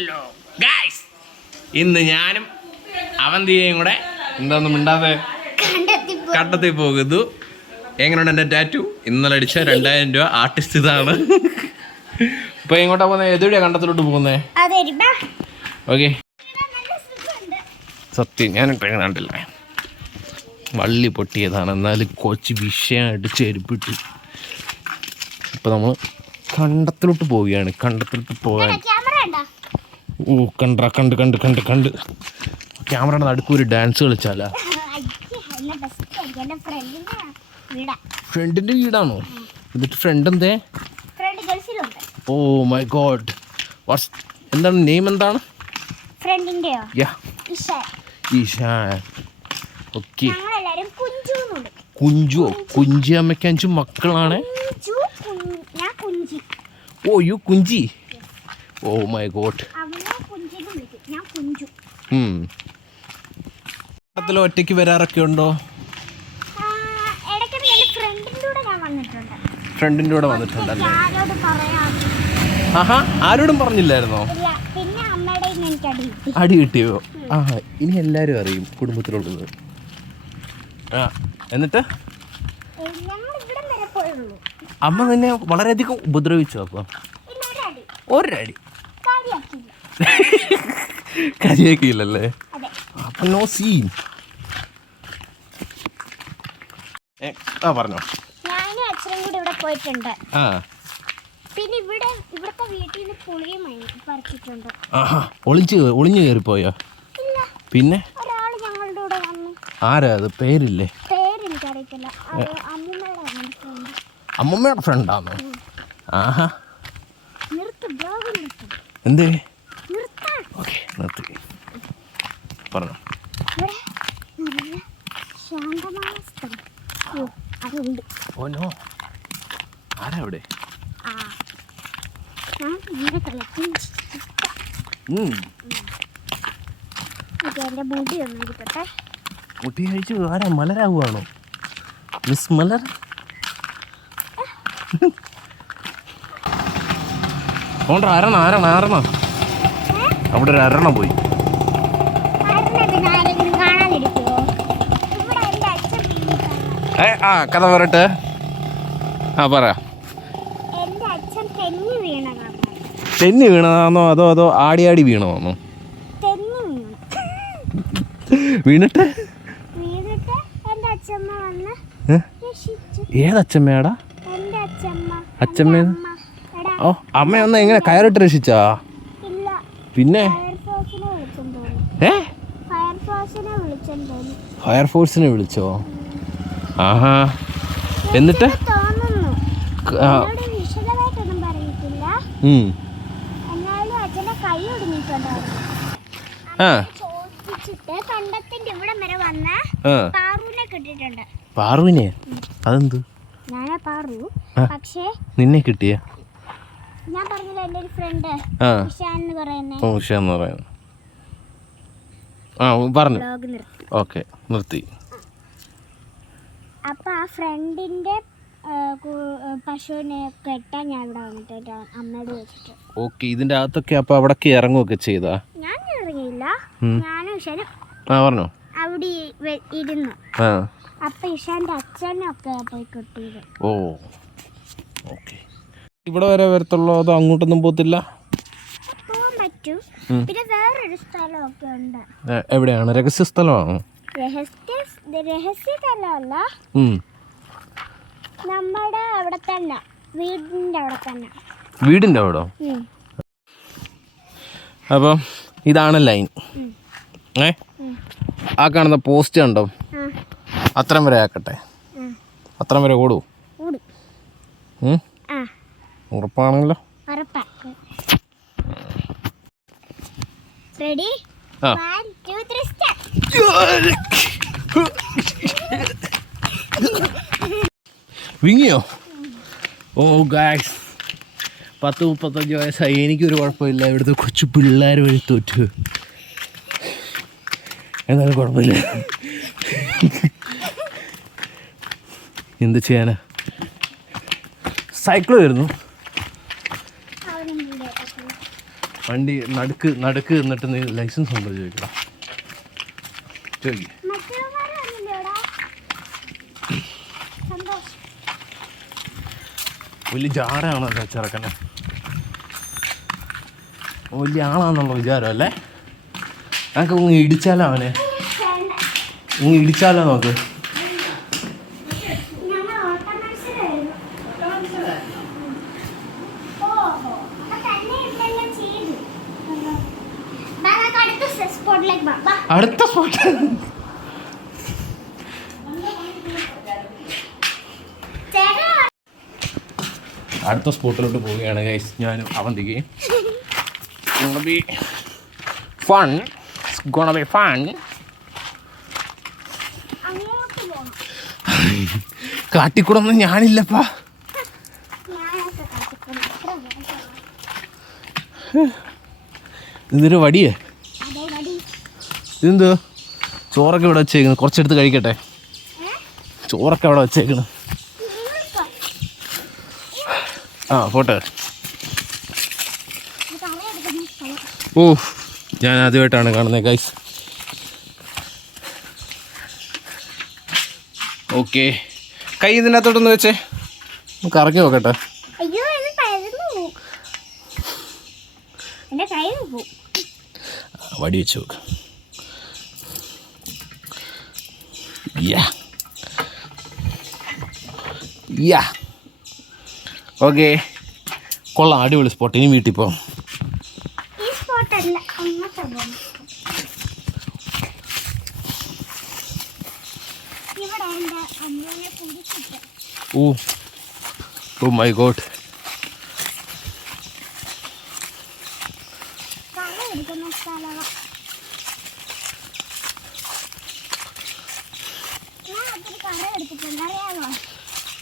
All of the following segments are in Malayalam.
ഹലോ ഗൈസ്, ഇന്ന് ഞാനും അവന്തിയും കൂടെ എന്താണെന്ന് മിണ്ടാതെ കണ്ടത്തിൽ പോകുന്നു. എങ്ങനെയുണ്ട് എൻ്റെ ടാറ്റു? ഇന്നലെ അടിച്ച 2000 രൂപ ആർട്ടിസ്റ്റ് ഇതാണ്. ഇപ്പൊ എങ്ങോട്ടാ പോകുന്നത്? എതുവഴിയാ കണ്ടത്തിലോട്ട് പോകുന്നേ? ഓക്കെ, സത്യം ഞാനിട്ട് എങ്ങനെ കണ്ടില്ലേ, വള്ളി പൊട്ടിയതാണ്. എന്നാലും കൊച്ച് വിഷയമായിട്ട് ചെരുപ്പിട്ട് ഇപ്പം നമ്മൾ കണ്ടത്തിലോട്ട് പോവുകയാണ്. കണ്ടത്തിലോട്ട് പോകാൻ കണ്ട് ക്യാമറയുടെ നടുക്കൊരു ഡാൻസ് കളിച്ചാലാ? ഫ്രണ്ടിന്റെ വീടാണോ? എന്നിട്ട് ഫ്രണ്ട് എന്തേ? ഓ മൈ ഗോഡ്, എന്താണ് നെയിം? എന്താണ് ഈശാൻ? ഓക്കെ, കുഞ്ചു. കുഞ്ചി അമ്മയ്ക്ക് 5 മക്കളാണ്. ഓ യു കുഞ്ചി. Oh my God. ഒറ്റയ്ക്ക് വരാറൊക്കെ ഉണ്ടോ? ഫ്രണ്ടിൻ്റെ കൂടെ വന്നിട്ടുണ്ടല്ലേ? ആഹാ, ആരോടും പറഞ്ഞില്ലായിരുന്നോ? അടി കിട്ടിയോ? ആ, ഇനി എല്ലാവരും അറിയും കുടുംബത്തിലുള്ളത്. ആ, എന്നിട്ട് അമ്മ നിന്നെ വളരെയധികം ഉപദ്രവിച്ചോ? അപ്പം ഒരടി കരിയാക്കിയില്ലല്ലേ? അപ്പം നോ സീൻ. ആ പറഞ്ഞോ. ഞാനും അച്ഛനും കൂടി ഇവിടെ പോയിട്ടുണ്ട്. ആ, പിന്നെ ഇവിടുത്തെ വീട്ടിൽ നിന്ന് പുളിയും പറിച്ചിട്ടുണ്ട്. ആഹാ, ഒളിഞ്ഞു കയറിപ്പോയോ? പിന്നെ ഒരാൾ ഞങ്ങളുടെ കൂടെ വന്നു. ആരാ അത്? പേരില്ലേ? പേരെനിക്കറിയത്തില്ല. അമ്മമ്മയുടെ ഫ്രണ്ടാണോ? ആഹാ, എന്തേ? ഓക്കെ, നിർത്തി പറഞ്ഞോ. ഓ നോ, ആരാ അവിടെ? മുട്ടി കഴിച്ചു. ആരാ? മലരാകുവാണോ? മിസ് മലർ? ഓണ്ട ആരണ അവിടെ ഒരു അരണ പോയി. ആ, കഥ പറയട്ടെ. ആ, പറ. തെന്നി വീണതാണോ അതോ ആടി വീണതാണോ? വീണിട്ട് ഏതച്ഛമ്മയാടാ? അച്ഛമ്മ? ഓ, അമ്മയൊന്ന് എങ്ങനെ കയറിട്ട് രക്ഷിച്ചാ? പിന്നെ ഫയർഫോഴ്സിനെ വിളിച്ചോ? ആഹാ, എന്നിട്ട് പാറുവിനെ? അതെന്ത്? നിന്നെ കിട്ടിയ? ഞാൻ പറഞ്ഞില്ല, എൻ്റെ ഒരു ഫ്രണ്ട് ഉഷാൻ എന്ന് പറയുന്നത്. ആ, പറഞ്ഞു. ഓക്കെ, നിർത്തി. അപ്പൊ ആ ഫ്രണ്ടിന്റെ പശുവിനെ കെട്ടാൻ ഞാൻ ഇവിടെ വന്നിട്ട് അമ്മയോട് വെച്ചിട്ട്. ഓക്കെ, ഇതിന്റെ അകത്തൊക്കെ അപ്പൊ അവിടൊക്കെ ഇറങ്ങുകയൊക്കെ ചെയ്താ? ഞാൻ ഇറങ്ങിയില്ല, ഞാനും ഇഷാനും പറഞ്ഞോ അവിടെ ഇരുന്നു. അപ്പൊ ഇഷാന്റെ അച്ഛനൊക്കെ പോയി കെട്ടിയത്. ഓ, ഓക്കെ. ഇവിടെ വരെ വരത്തുള്ളൂ അതോ അങ്ങോട്ടൊന്നും പോകത്തില്ല? പോകാൻ പറ്റും. പിന്നെ വേറൊരു സ്ഥലമൊക്കെ ഉണ്ട്. എവിടെയാണ്? രഹസ്യ സ്ഥലമാണോ? രഹസ്യ സ്ഥലമല്ല, നമ്മുടെ അവിടെ തന്നെ, വീടിന്റെ അവിടെ തന്നെ. വീടിന്റെ അവിടെ? അപ്പം ഇതാണ് ലൈൻ. ആ കാണുന്ന പോസ്റ്റ് കണ്ടോ? അത്രയും വരെ ആക്കട്ടെ? അത്രയും വരെ ഓടൂ? ഉറപ്പാണല്ലോ? റെഡി? വിങ്ങിയോ? ഓ ഗായ്സ്, 10-35 വയസ്സായി, എനിക്കൊരു കുഴപ്പമില്ല. ഇവിടുത്തെ കൊച്ചു പിള്ളേർ വഴി തോറ്റു. എന്നാലും കുഴപ്പമില്ല, എന്ത് ചെയ്യാനാ. സൈക്കിൾ വരുന്നു. വണ്ടി നടുക്ക് എന്നിട്ട് നീ ലൈസൻസ് ഉണ്ടോ ചോദിക്കണം. ചോദിക്കും. വലിയ ജാടയാണല്ലോ ചെറുക്കനെ. വലിയ ആളാന്നുള്ള വിചാരം അല്ലേ? ഞങ്ങൾക്ക് ഇങ്ങ് ഇടിച്ചാലോ അവനെ? ഇങ്ങ് ഇടിച്ചാലോ നോക്ക്. അടുത്ത സ്പോട്ട് അടുത്ത സ്പോട്ടിലോട്ട് പോവുകയാണ് ഗൈസ്. ഞാനും അവന്തികയും. ഫൺ കാട്ടിക്കൂടൊന്നും ഞാനില്ലപ്പാ. ഇതൊരു വടിയേ? ഇതെന്തോ? ചോറൊക്കെ ഇവിടെ വെച്ചേക്കുന്നു. കുറച്ചെടുത്ത് കഴിക്കട്ടെ. ചോറൊക്കെ അവിടെ വെച്ചേക്കുന്നു. ആ പോട്ടെ. ഓ ഞാൻ ആദ്യമായിട്ടാണ് കാണുന്നത് ഗൈസ്. ഓക്കെ, കൈ ഇതിനകത്തോട്ടൊന്ന് വെച്ചേ, കറക്കി നോക്കട്ടെ. വടി വെച്ച് നോക്ക്. ഓക്കെ, കൊള്ളാം, അടിപൊളി സ്പോട്ട്. ഇനി വീട്ടിൽ പോകാം. Oh my God.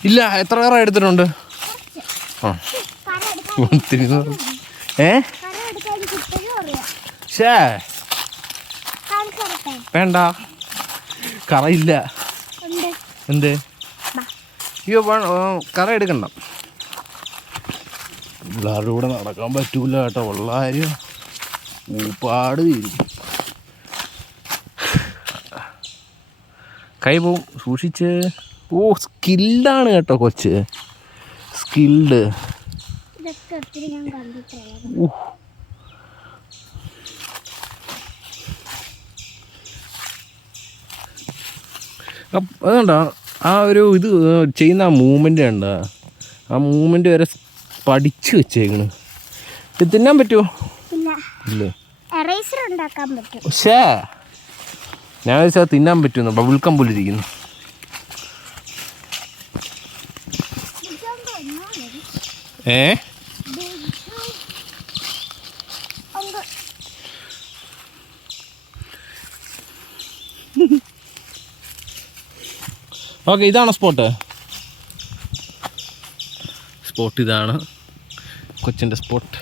ഇല്ല, എത്ര കറ എടുത്തിട്ടുണ്ട്? ആ വേണ്ട, കറയില്ല. എന്ത്? അയ്യോ കറ എടുക്കണ്ട. എല്ലാവരുടെ കൂടെ നടക്കാൻ പറ്റൂല കേട്ടോ. ഉള്ള കാര്യം ഊപ്പാട് തീരും. കൈ പോവും, സൂക്ഷിച്ച്. ഓ സ്കിൽഡാണ് കേട്ടോ കൊച്ച്, സ്കിൽഡ്. അതുകൊണ്ടാ ആ ഒരു ഇത് ചെയ്യുന്ന ആ മൂവ്മെൻ്റ് കണ്ട, ആ മൂവ്മെൻ്റ് വരെ പഠിച്ചു വെച്ചേക്കണ്. ഇത് തിന്നാൻ പറ്റുമോ? ഇല്ലേ, പക്ഷേ ഞാൻ വെച്ചാൽ തിന്നാൻ പറ്റുമെന്ന്. ബബിൾക്കം പോലെ ഇരിക്കുന്നു. ഓക്കെ, ഇതാണ് സ്പോട്ട്. ഇതാണ് കൊച്ചിൻ്റെ സ്പോട്ട്.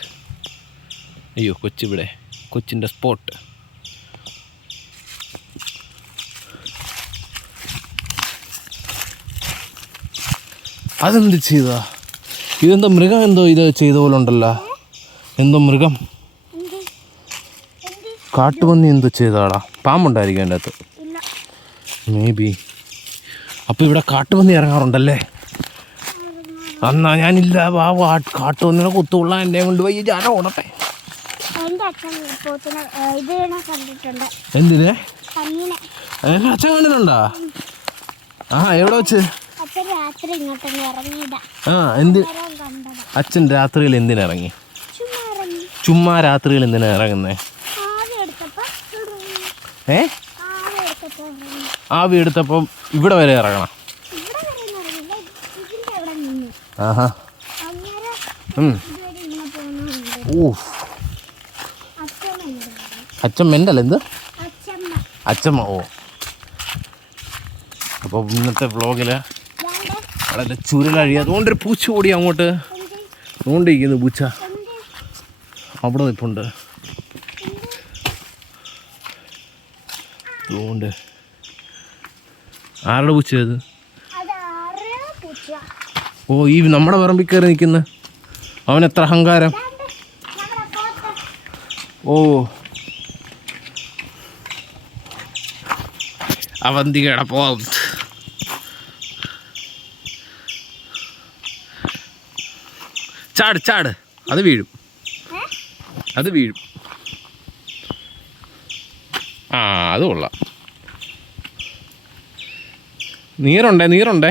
അയ്യോ കൊച്ചിവിടെ, കൊച്ചിൻ്റെ സ്പോട്ട്. അതെന്ത് ചെയ്താ? ഇതെന്തോ മൃഗം എന്തോ ഇത് ചെയ്ത പോലെ ഉണ്ടല്ലോ. എന്തോ മൃഗം, കാട്ടുപന്നി എന്തോ ചെയ്താടാ. പാമ്പുണ്ടായിരിക്കും അതിൻ്റെ അകത്ത് മേ ബി. അപ്പോൾ ഇവിടെ കാട്ടുപന്നി ഇറങ്ങാറുണ്ടല്ലേ? എന്നാ ഞാനില്ല. കാട്ടുപന്നിനെ കുത്തുള്ള എന്നെ കൊണ്ട് പോയി ഞാൻ ഓടട്ടെ. എന്തിന്? അച്ഛൻ കണ്ടിട്ടുണ്ടോ? ആ എവിടെ വെച്ച്? ആ എന്ത്? അച്ഛൻ രാത്രിയിൽ എന്തിനിറങ്ങി? ചുമ്മാ രാത്രിയിൽ എന്തിനാ ഇറങ്ങുന്നേ? ആവി എടുത്തപ്പം ഇവിടെ വരെ ഇറങ്ങണം. ആഹാ. അച്ഛൻ മെൻ്റൽ എന്ത്? അച്ഛമ്മ. ഓ അപ്പോൾ ഇന്നത്തെ വ്ളോഗിൽ വളരെ ചുരുളഴിയ അതുകൊണ്ടൊരു പൂച്ച ഓടി അങ്ങോട്ട് അതുകൊണ്ടിരിക്കുന്നു. പൂച്ച അവിടെ നിൽപ്പുണ്ട്. അതുകൊണ്ട് ആരുടെ പൂച്ച അത്? ഓ ഈ നമ്മുടെ പറമ്പിൽ കയറി നിൽക്കുന്ന അവൻ എത്ര അഹങ്കാരം. ഓ അവന്തികയുടെ പോം. ചാട് ചാട്, അത് വീഴും, അത് വീഴും. ആ അത് കൊള്ളാം. നീരുണ്ടേ, നീരുണ്ടേ.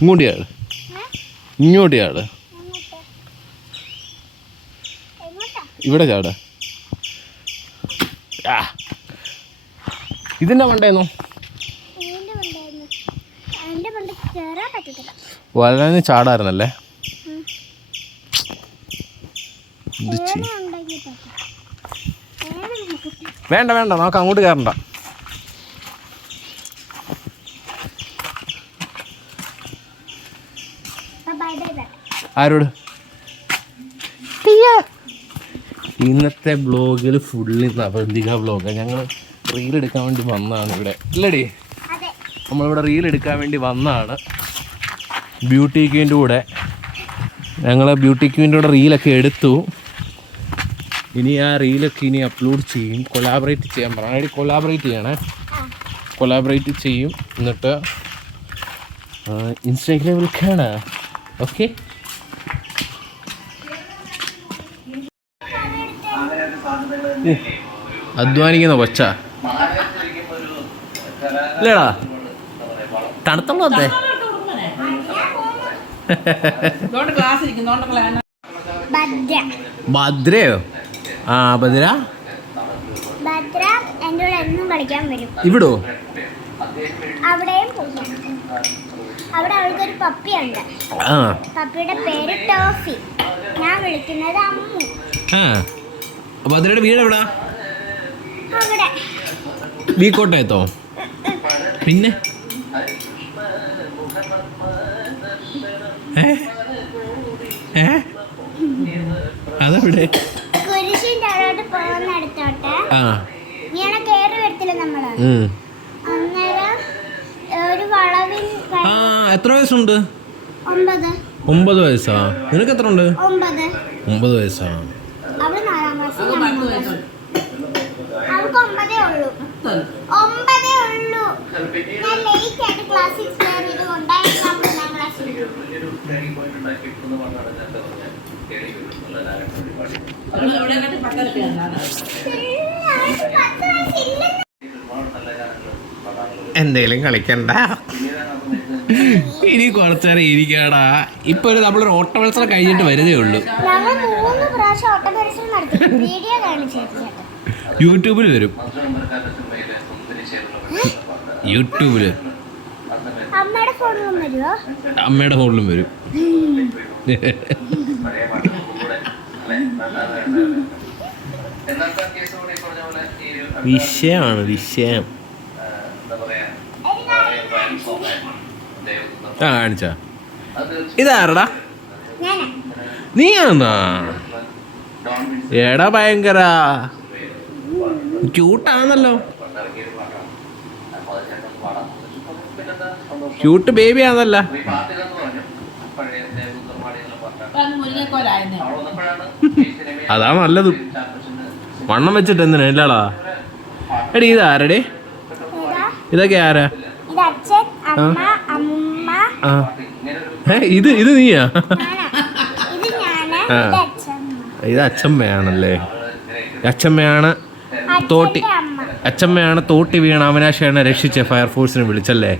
ഇങ്ങോട്ട് ചാട്, ഇങ്ങോട്ട് ചാട്, ഇവിടെ ചാട്. ആ ഇതിൻ്റെ മണ്ടേന്നോ വളരെ ചാടായിരുന്നല്ലേ. വേണ്ട വേണ്ട, നമുക്ക് അങ്ങോട്ട് കയറണ്ട. ആരോട്? ഇന്നത്തെ ബ്ലോഗിൽ ഫുള്ളി അവന്തിക ബ്ലോഗാണ്. ഞങ്ങൾ റീൽ എടുക്കാൻ വേണ്ടി വന്നതാണ് ഇവിടെ, ഇല്ലടി? നമ്മളിവിടെ റീൽ എടുക്കാൻ വേണ്ടി വന്നതാണ്. ബ്യൂട്ടി ക്വീൻ്റെ കൂടെ ഞങ്ങൾ ബ്യൂട്ടി ക്വീൻ്റെ കൂടെ റീലൊക്കെ എടുത്തു. ഇനി ആ റീലൊക്കെ ഇനി അപ്ലോഡ് ചെയ്യും. കൊലാബറേറ്റ് ചെയ്യാൻ പറഞ്ഞു. കൊലാബറേറ്റ് ചെയ്യണേ, കൊലാബറേറ്റ് ചെയ്യും. എന്നിട്ട് ഇൻസ്റ്റാഗ്രാമിൽ വിളിക്കാണ്. ഓക്കെ. അധ്വാനിക്കുന്ന കൊച്ച ഇല്ലടാ, തണുത്തുള്ളൂ. അതെ ഭദ്രയോ? ആ ഭദ്ര എൻ്റെ കൂടെ എന്നും കളിക്കാൻ വരും. ഇവിടോ? അവിടെയും പോകും. അവിടെ അവൾക്കൊരു പപ്പിയുണ്ട്. പപ്പിയുടെ പേര് ടോഫി. ഞാൻ വിളിക്കുന്നത് അമ്മു. ഭദ്രയുടെ വീട് എവിടാ? അവിടെ വീ കോട്ടയത്തോ? പിന്നെ അതെവിടെ? കുരിശിന്റെ അവിടോട്ട് പോകുന്ന അടുത്തോട്ട് ഇങ്ങനെ കയറി വരത്തില്ല നമ്മള്. അന്നേരം ഒരു വളവിൽ. എത്ര വയസ്സുണ്ട്? 9. 9 വയസ്സാ? നിനക്ക് എത്ര ഉണ്ട്? 9 വയസ്സാ. അവള് 4ാം ക്ലാസ്സിൽ. അവൾക്ക് 9 ഉള്ളൂ. 9 ഉള്ളൂ. ഞാൻ ലേറ്റ് ആയിട്ട് ക്ലാസ്സിൽ കയറിയത് കൊണ്ടായിരുന്നു അവൾ 4ാം ക്ലാസ്സിൽ. എന്തേലും കളിക്കണ്ട, ഇനി കുറച്ചേരം ഇരിക്കാടാ. ഇപ്പൊ നമ്മളൊരു ഓട്ട മത്സരം കഴിഞ്ഞിട്ട് വരുന്നേ ഉള്ളൂ. യൂട്യൂബിൽ വരും, യൂട്യൂബില് അമ്മയുടെ ഫോണിലും വരും. വിഷയമാണ് വിഷയം. ആ കാണിച്ച ഇതാരടാ? നീയാന്നാ? എടാ ഭയങ്കര ക്യൂട്ടാണല്ലോ, ക്യൂട്ട് ബേബി ആണല്ല. അതാ നല്ലത്. വണ്ണം വെച്ചിട്ട് എന്തിനാ? ഇല്ലാടാ. എടി ഇതാരടേ? ഇതൊക്കെ ആരാ? ഇത് ഇത് നീയാ? ഇത് അച്ഛമ്മയാണല്ലേ. അച്ഛമ്മയാണ് തോട്ടി, അച്ഛമ്മയാണ് തോട്ടി വീണ അവിനാശിനെ രക്ഷിച്ച ഫയർഫോഴ്സിനെ വിളിച്ചല്ലേ.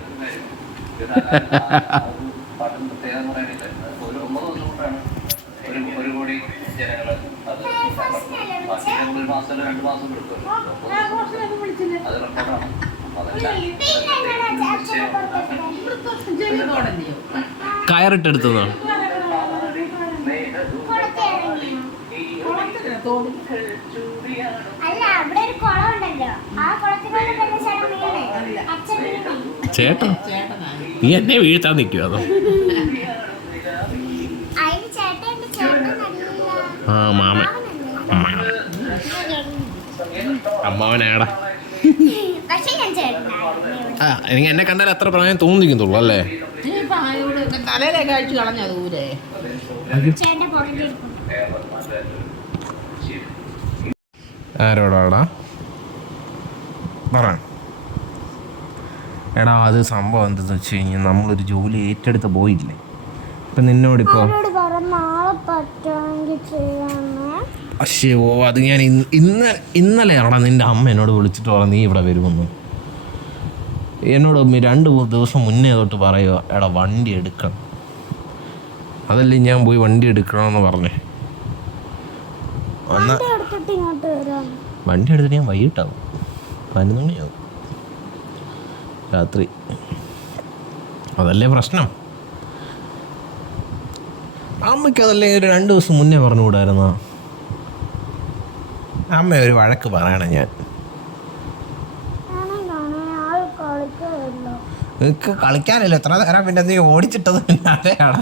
കയറിട്ടെടുത്തതാണ്. ചേട്ടാ നീ എന്നെ വീഴ്ത്താൻ നിൽക്കുവോ? അതോ ആ മാമൻ അമ്മാവനാടാ. എനിക്ക് എന്നെ കണ്ടാൽ അത്ര പ്രായം തോന്നിക്കുന്നുള്ളൂ അല്ലേ? ചേട്ടന്റെ പുറകിൽ ഇരിപ്പുണ്ട്. ആരോടാടാ പറ. എടാ അത് സംഭവം എന്തെന്ന് വെച്ച് കഴിഞ്ഞാൽ നമ്മളൊരു ജോലി ഏറ്റെടുത്ത് പോയില്ലേ. ഇപ്പം നിന്നോടിപ്പോൾ അവരോട് പറ നാളെ പറ്റുമെങ്കിൽ ചെയ്യാന്ന്. പക്ഷേ അത് ഞാൻ ഇന്നലെ ആടാ നിൻ്റെ അമ്മ എന്നോട് വിളിച്ചിട്ട് പറ നീ ഇവിടെ വരുമെന്ന്. എന്നോട് 2 ദിവസം മുന്നേ തൊട്ട് പറയുക എടാ വണ്ടി എടുക്കണം. അതല്ലേ ഞാൻ പോയി വണ്ടി എടുക്കണമെന്ന് പറഞ്ഞേ. വണ്ടി എടുത്തിട്ട് ഇങ്ങോട്ട് വരാം. വണ്ടി എടുത്തിട്ട് ഞാൻ വൈകിട്ടാവും, 11 മണിയാവും രാത്രി. അതല്ലേ പ്രശ്നം. അമ്മയ്ക്ക് അതല്ലേ ഒരു 2 ദിവസം മുന്നേ പറഞ്ഞുകൂടായിരുന്നോ? അമ്മ ഒരു വഴക്ക് പറയണം ഞാൻ. നിനക്ക് കളിക്കാനല്ലോ എത്ര നേരം പിന്നെ നീ ഓടിച്ചിട്ടത് അതെയാടാ.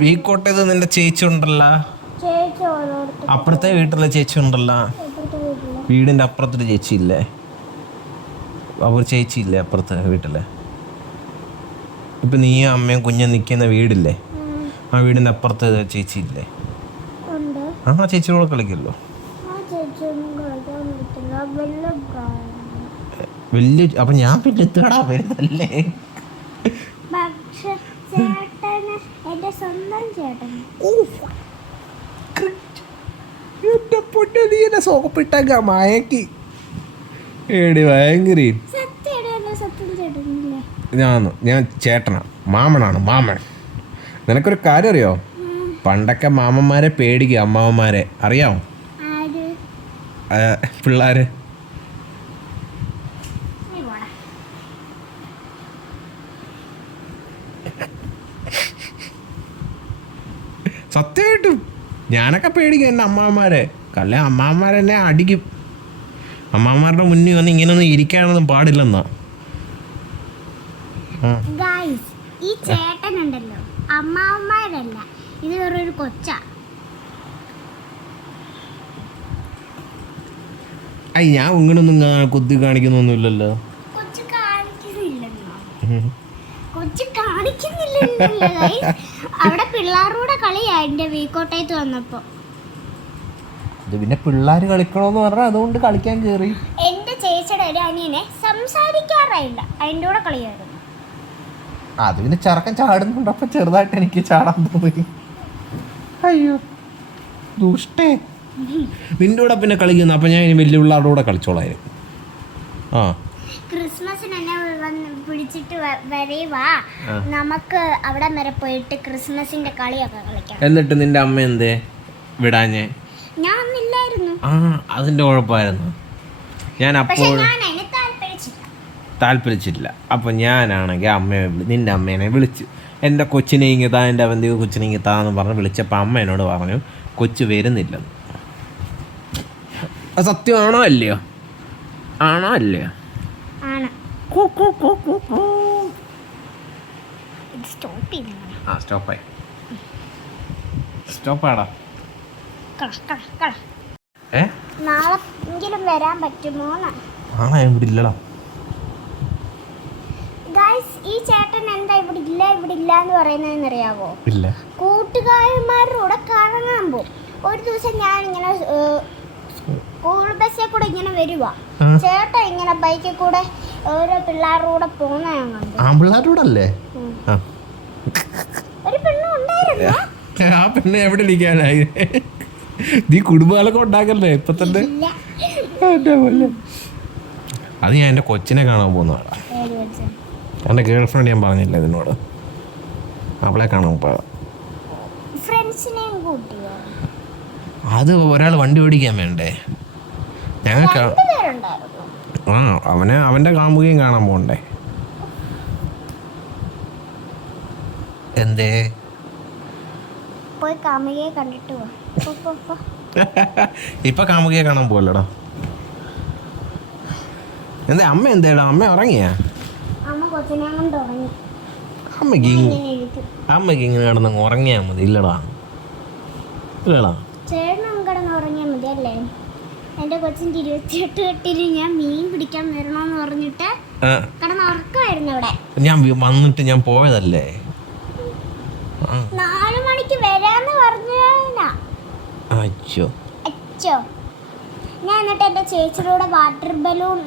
വീക്കോട്ടേത് നിന്റെ ചേച്ചി ഉണ്ടല്ലോ, അപ്പുറത്തെ വീട്ടിലെ ചേച്ചി ഉണ്ടല്ലോ, വീടിൻ്റെ അപ്പുറത്തൊരു ചേച്ചി ഇല്ലേ, അവർ ചേച്ചി ഇല്ലേ അപ്പുറത്തെ വീട്ടിലെ. ഇപ്പം നീയും അമ്മയും കുഞ്ഞും നിൽക്കുന്ന വീടില്ലേ, ആ വീടിൻ്റെ അപ്പുറത്തെ ചേച്ചി ഇല്ലേ, ആ ചേച്ചിയോടെ കളിക്കല്ലോ. വലിയ അപ്പം ഞാൻ പിന്നെ എത്തുകടാ വരുന്നല്ലേ. എന്റെ പൊന്നെ നീ എന്നെ സോപ്പിട്ടേക്ക മയക്കി ഏടി ഭയങ്കര. ഞാൻ ചേട്ടനാ, മാമനാണ് മാമൻ. നിനക്കൊരു കാര്യം അറിയോ? പണ്ടൊക്കെ മാമന്മാരെ പേടിക്കുക അമ്മാവന്മാരെ, അറിയാമോ? പിള്ളേര് സത്യമായിട്ടും ഞാനൊക്കെ പേടിക്കും എൻ്റെ അമ്മാവന്മാരെ. അമ്മാവന്മാരെന്നെ അടിക്കും. അമ്മാവന്മാരുടെ മുന്നിൽ വന്ന് ഇങ്ങനെയൊന്നും ഇരിക്കാനൊന്നും പാടില്ലെന്നാ. ഈ ചേട്ടനുണ്ടല്ലോ അമ്മാവന്മാരല്ല, ഇത് വേറൊരു കൊച്ചാ. ഞാൻ ഇങ്ങനൊന്നും കുത്തി കാണിക്കുന്നൊന്നുമില്ലല്ലോ. കൊച്ചു കാണിക്കുന്നില്ലല്ലോ. അവിടെ പിള്ളേരുടെ കളിയാ എന്റെ വീക്കോട്ടയത്ത് വന്നപ്പോ. പിന്നെ പിള്ളേര് കളിക്കണോന്ന് പറഞ്ഞാൽ അതുകൊണ്ട് കളിക്കാൻ കേറി. എന്റെ ചേച്ചിയുടെ ഒരു അനിയനെ സംസാരിക്കാറായില്ല, അതിൻ്റെ കൂടെ കളിയായിരുന്നു. അത് പിന്നെ ചെറുക്കൻ ചാടുന്നുണ്ട്, അപ്പൊ ചെറുതായിട്ട് എനിക്ക് ചാടാൻ തോന്നി. അയ്യോ ദുഷ്ടേ. നിന്റെ കൂടെ പിന്നെ കളിക്കുന്നു, അപ്പൊ ഞാൻ ഇനി വലിയ പിള്ളേരുടെ കൂടെ കളിച്ചോളായിരുന്നു. ആ ക്രിസ്മസിന് എന്നെ പിടിച്ചിട്ട് വരേവാ, നമുക്ക് അവിടെ വരെ പോയിട്ട് ക്രിസ്മസിന്റെ കളിയൊക്കെ കളിക്കാം. എന്നിട്ട് നിന്റെ അമ്മ എന്തേ വിടാഞ്ഞേ? ഞാൻ ഒന്നില്ലായിരുന്നു. ആ അതിന്റെ കുഴപ്പമായിരുന്നു. ഞാൻ അപ്പോൾ താല്പര്യച്ചില്ല. അപ്പം ഞാനാണെങ്കിൽ നിന്റെ അമ്മേനെ വിളിച്ചു, എൻ്റെ കൊച്ചിനെ ഇങ്ങ് താ, എൻ്റെ അവൻ്റെ കൊച്ചിനെ ഇങ്ങ് താന്ന് പറഞ്ഞ് വിളിച്ചപ്പോൾ അമ്മ എന്നോട് പറഞ്ഞു കൊച്ചു വരുന്നില്ലെന്ന്. സത്യമാണോ അല്ലയോ? ആണോ അല്ലയോ? സ്റ്റോപ്പായി. സ്റ്റോപ്പാടാ. നാളെങ്കിലും വരാൻ പറ്റുമോ? ആണോ ഇവിടെ ഇല്ലടാ. ഈ ചേട്ടൻ എന്താ ഇവിടെ ഇല്ല എന്ന് പറയുന്നതെന്ന് അറിയാവോ? ഇല്ല. കൂട്ടുകാരന്മാരുടെ കൂടെ കറങ്ങാൻ പോകും. ഒരു ദിവസം ഞാൻ ഇങ്ങനെ സ്കൂൾ ബസ്സിൽ കൂടെ ഇങ്ങനെ വരുവാ, ചേട്ടൻ ഇങ്ങനെ ബൈക്കിൽ കൂടെ ഓരോ പിള്ളേരുടെ കൂടെ പോകുന്ന ഞാൻ കണ്ടു. ആൺപിള്ളേരോടല്ലേ? ഒരു പെണ്ണും ഉണ്ടായിരുന്നു. ആ പെണ്ണ് എവിടെ ഇരിക്കാനായി? നീ കുടുംബകാലൊക്കെ ഉണ്ടാക്കല്ലേ ഇപ്പൊ തന്നെ? അത് ഞാൻ എൻ്റെ കൊച്ചിനെ കാണാൻ പോകുന്നതാ. എൻ്റെ ഗേൾ ഫ്രണ്ട് ഞാൻ പറഞ്ഞില്ലേ നിന്നോട്, അവളെ കാണാൻ പോകാം. അത് ഒരാൾ വണ്ടി ഓടിക്കാൻ വേണ്ടേ? ഞങ്ങൾക്ക് അവൻ്റെ കാമുകയും കാണാൻ പോകണ്ടേ? എന്തേ പോയി കാമുകയെ കണ്ടിട്ട് ഇപ്പൊ കാമുകയെ കാണാൻ പോവല്ലോടാ. എന്താ അമ്മ എന്തേടാ? അമ്മ ഉറങ്ങിയാ? അമ്മക്ക് ഇങ്ങനെ കിടന്ന് ഉറങ്ങിയാ മതി. ഇല്ലടാ ഇല്ലടാ, ചേട്ടനും കിടന്ന് ഉറങ്ങിയാൽ മതി അല്ലേ? എന്റെ കൊച്ചിന്റെ 28 കെട്ടിന് ഞാൻ മീൻ പിടിക്കാൻ വരണമെന്ന് പറഞ്ഞിട്ട് കിടന്ന് ഉറക്കമായിരുന്നു അവിടെ. ഞാൻ വന്നിട്ട് ഞാൻ പോയതല്ലേ. 4 മണിക്ക് വരാന്ന് പറഞ്ഞാ. അച്ഛോ അച്ഛോ, ഞാൻ എന്നിട്ട് എൻ്റെ ചേച്ചിയുടെ വാട്ടർ ബലൂൺ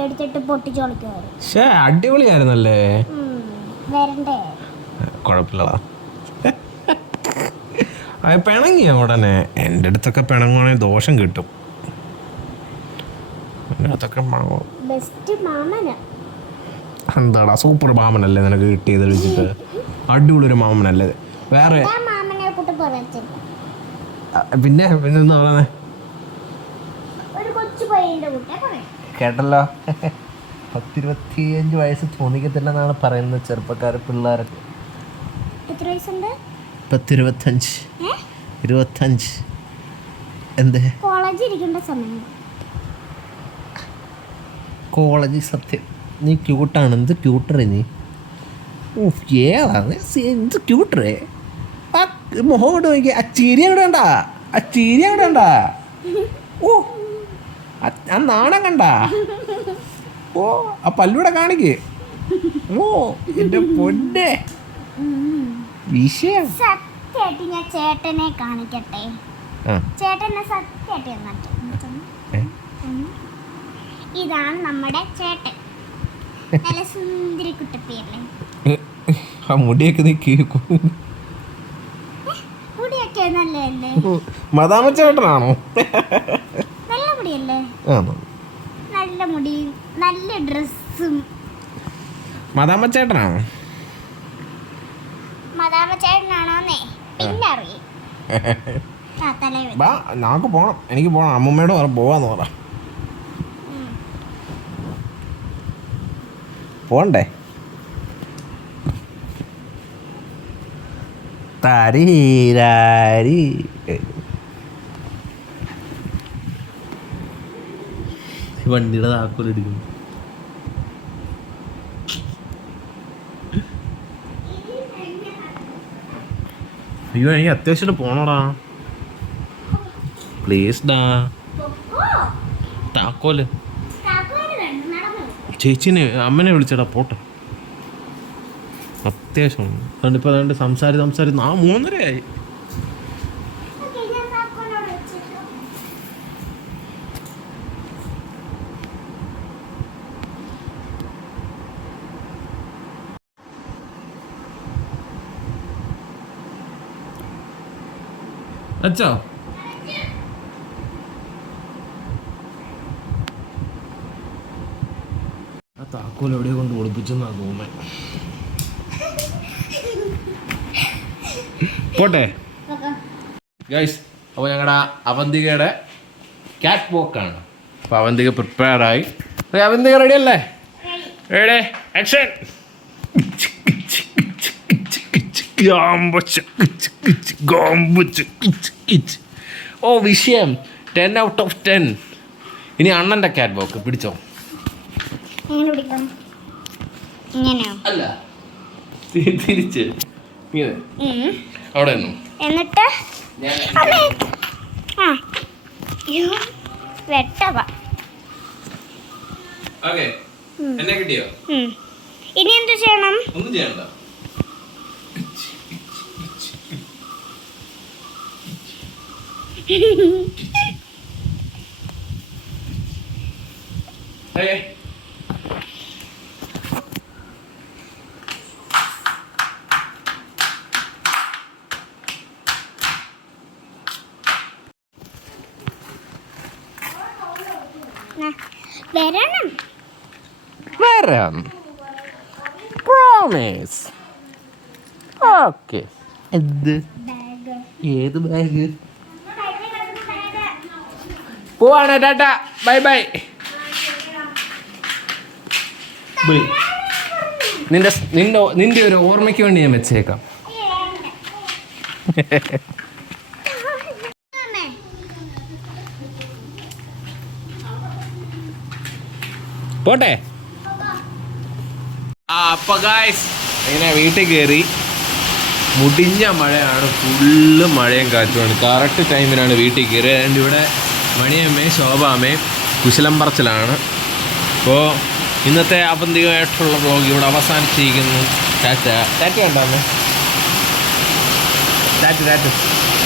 എടുത്തിട്ട് പൊട്ടിച്ചോളിക്കുമായിരുന്നു. പക്ഷേ അടിപൊളിയായിരുന്നല്ലേ. വരണ്ടേ? കുഴപ്പമില്ലടാ. അത് പിണങ്ങിയ ഉടനെ എൻ്റെ അടുത്തൊക്കെ പിണങ്ങുവാണെങ്കിൽ ദോഷം കിട്ടും. എൻ്റെ അടുത്തൊക്കെ ബെസ്റ്റ് മാമന. എന്താടാ സൂപ്പർ മാമനല്ലേ നിനക്ക് കിട്ടിയത് വെച്ചിട്ട്? അടിപൊളി ഒരു മാമനല്ലേ. വേറെ മാമനെ കൂട്ട് പറയത്തില്ല. പിന്നെ പിന്നെ എന്താ പറയുന്നേ? ഒരു കൊച്ചു പയ്യന്റെ കൂട്ടേ പറയാം. കേട്ടല്ലോ. 10-25 വയസ്സ് തോന്നിക്കത്തില്ലെന്നാണ് പറയുന്നത് ചെറുപ്പക്കാർ പിള്ളേരൊക്കെ. എത്ര വയസ്സുണ്ട്? 10-25. എന്തേ കോളേജിൽ ഇരിക്കേണ്ട സമയം. കോളേജ് സത്യം നീ ക്യൂട്ടാണ്. എന്ത് ക്യൂട്ടറേ നീ. ഏതാണ് എന്ത് ക്യൂട്ടറേ. ആ മുഖം നോക്കി. ആ ചിരി അവിടെ ഉണ്ടാ. ആ ചിരി അവിടെ ഉണ്ടാ. ഓ ആ നാണം കണ്ട. ഓ ആ പല്ലൂടെ കാണിക്ക്. ഓ എൻ്റെ പൊന്നെ വിഷയം. സത്യമായിട്ട് ഞാൻ ചേട്ടനെ കാണിക്കട്ടെ. ചേട്ടനെ സത്യമായിട്ട് എന്നിട്ട് ഇതാണ് നമ്മുടെ ചേട്ടൻ. നല്ല സുന്ദരി കുട്ടപ്പിയല്ലേ. ആ മുടിയൊക്കെ നീ കേൾക്കും. മുടിയൊക്കെ നല്ലതല്ലേ? മതാമച്ചേട്ടനാണോ? നല്ല മുടിയല്ലേ? നല്ല മുടി, നല്ല ഡ്രസ്സും. മതാമച്ചേട്ടനാണോ? മതാമച്ചേട്ടനാണോന്നേ പിന്നെ അറിയും. ഞങ്ങൾക്ക് പോണം. എനിക്ക് പോണം. അമ്മൂമ്മയോട് പറ പോവാന്ന് പറ. പോണ്ടേ? താരീരാരി വണ്ടിയുടെ താക്കോലെടുക്കുന്നു. അയ്യോ എനിക്ക് അത്യാവശ്യം പോണോടാ. പ്ലീസ് ഡാ. താക്കോല് ചേച്ചിനെ അമ്മനെ വിളിച്ചടാ. പോട്ടെ അത്യാവശ്യം. അതുകൊണ്ട് ഇപ്പോൾ അതുകൊണ്ട് സംസാരിച്ച് 3:30 അച്ഛോ. ആ താക്കോൽ എവിടെയോ കൊണ്ട് ഒളിപ്പിച്ചെന്നാ തോന്നുന്നത്. പോട്ടെ ഗൈസ്. അപ്പോൾ ഞങ്ങളുടെ അവന്തികയുടെ ക്യാറ്റ് വോക്കാണ്. അപ്പോൾ അവന്തിക പ്രിപ്പയറായി. അവന്തിക റെഡി അല്ലേ? Ready action. ഓ വിഷയം 10 out of 10. ഇനി അണ്ണൻ്റെ ക്യാറ്റ് വോക്ക് പിടിച്ചോ. അല്ല തിരിച്ച് അവിടെ എന്നിട്ട് വെട്ടവാ. എന്നെ കിട്ടിയോ? ഇനി എന്ത് ചെയ്യണം? ഒന്നും ചെയ്യണ്ട. വരാം. പ്രോമിസ്. ഓക്കെ. ഏത് ബാഗ്? പോവാണ്. Tata bye bye. നിന്റെ ഒരു ഓർമ്മയ്ക്ക് വേണ്ടി ഞാൻ വെച്ചേക്കാം. പോട്ടെ. അപ്പൊ ഗായ്സ് ഇങ്ങനെ വീട്ടിൽ കയറി. മുടിഞ്ഞ മഴയാണ്. ഫുള്ള് മഴയും കാറ്റുമാണ്. കറക്റ്റ് ടൈമിനാണ് വീട്ടിൽ കയറി. അതുകൊണ്ട് ഇവിടെ മണിയമ്മയും ശോഭാമ്മയും കുശലം പറച്ചിലാണ്. അപ്പോൾ ഇന്നത്തെ അവന്തികമായിട്ടുള്ള വ്ളോഗ് ഇവിടെ അവസാനിച്ചിരിക്കുന്നു. ടാറ്റ. ടാറ്റ ഉണ്ടാമേ. ടാറ്റു